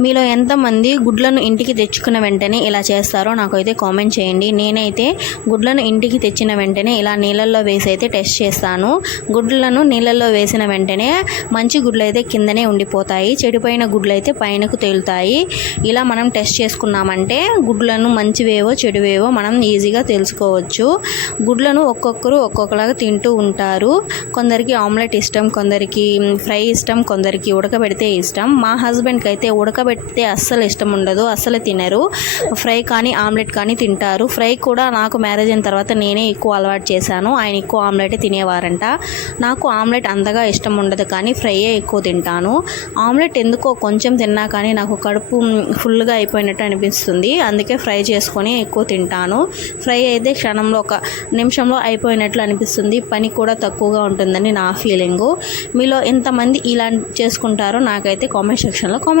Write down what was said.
మీలో ఎంతమంది గుడ్లను ఇంటికి తెచ్చుకున్న వెంటనే ఇలా చేస్తారో నాకు అయితే కామెంట్ చేయండి. నేనైతే గుడ్లను ఇంటికి తెచ్చిన వెంటనే ఇలా నీళ్ళల్లో వేసి అయితే టెస్ట్ చేస్తాను. గుడ్లను నీళ్ళల్లో వేసిన వెంటనే మంచి గుడ్లు అయితే కిందనే ఉండిపోతాయి. చెడిపోయిన గుడ్లు అయితే పైనకు తేలుతాయి. ఇలా మనం టెస్ట్ చేసుకున్నామంటే గుడ్లను మంచివేవో చెడువేవో మనం ఈజీగా తెలుసుకోవచ్చు. గుడ్లను ఒక్కొక్కరు ఒక్కొక్కలాగా తింటూ ఉంటారు. కొందరికి ఆమ్లెట్ ఇష్టం కొందరికి ఫ్రై ఇష్టం కొందరికి ఉడకబెడితే ఇష్టం. మా హస్బెండ్కి అయితే ఉడక ఉడకబెడితే అస్సలు ఇష్టం ఉండదు అస్సలు తినరు. ఫ్రై కానీ ఆమ్లెట్ కానీ తింటారు. ఫ్రై కూడా నాకు మ్యారేజ్ అయిన తర్వాత నేనే ఎక్కువ అలవాటు చేశాను. ఆయన ఎక్కువ ఆమ్లెట్ తినేవారంట. నాకు ఆమ్లెట్ అంతగా ఇష్టం ఉండదు కానీ ఫ్రైయే ఎక్కువ తింటాను. ఆమ్లెట్ ఎందుకో కొంచెం తిన్నా కానీ నాకు కడుపు ఫుల్గా అయిపోయినట్టు అనిపిస్తుంది. అందుకే ఫ్రై చేసుకొని ఎక్కువ తింటాను. ఫ్రై అయితే క్షణంలో ఒక నిమిషంలో అయిపోయినట్లు అనిపిస్తుంది. పని కూడా తక్కువగా ఉంటుందని నా ఫీలింగు. మీలో ఎంతమంది ఇలా చేసుకుంటారో నాకైతే కామెంట్ సెక్షన్లో కామెంట్